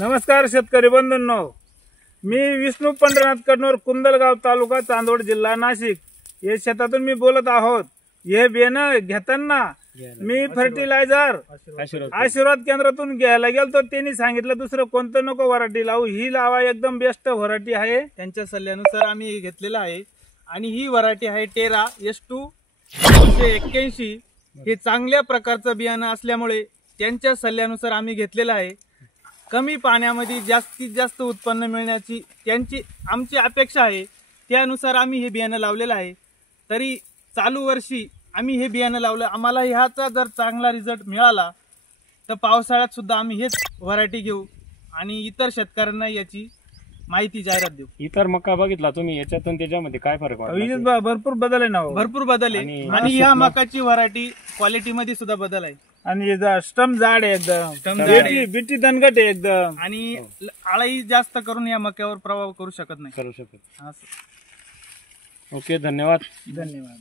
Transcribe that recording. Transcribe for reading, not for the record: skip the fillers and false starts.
नमस्कार शेतकरी बंधूंनो, मी विष्णू पंढरनाथ कडनोर, कुंदलगाव तालुका, चांदवड जिल्हा, नाशिक या शेतातून मी बोलत आहोत। हे बियाणं घेताना मी फर्टिलायझर आशीर्वाद केंद्रातून घ्यायला गेलो, त्यांनी सांगितलं दुसरं कोणतं नको व्हरायटी लावू, ही लावा, एकदम बेस्ट व्हरायटी आहे। त्यांच्या सल्ल्यानुसार आम्ही घेतलेलं आहे आणि ही व्हरायटी आहे टेरा S2 981। हे चांगल्या प्रकारचं बियाणं असल्यामुळे त्यांच्या सल्ल्यानुसार आम्ही घेतलेलं आहे। कमी पाण्यामध्ये जास्तीत जास्त उत्पन्न मिळण्याची आमची अपेक्षा आहे, त्यानुसार आम्ही हे बियाणं लावलेलं आहे। तरी चालू वर्षी आम्ही हे बियाणं लावलं, आम्हाला ह्याचा जर चांगला रिझल्ट मिळाला तर पावसाळ्यात सुद्धा आम्ही हेच व्हरायटी घेऊ आणि इतर शेतकऱ्यांना याची माहिती जाहिरात देऊ। इतर मका बघितला तुम्ही, याच्यातून त्याच्यामध्ये काय फरक वाटला? भरपूर बदल आहे ना, भरपूर बदल आहे आणि ह्या मकाची व्हरायटी क्वालिटी मध्ये सुद्धा बदल आहे आणि स्टम जाड आहे, एकदम बिटी दणकट आहे एकदम, आणि आळी जास्त करून या मक्यावर प्रभाव करू शकत नाही। ओके, धन्यवाद। धन्यवाद।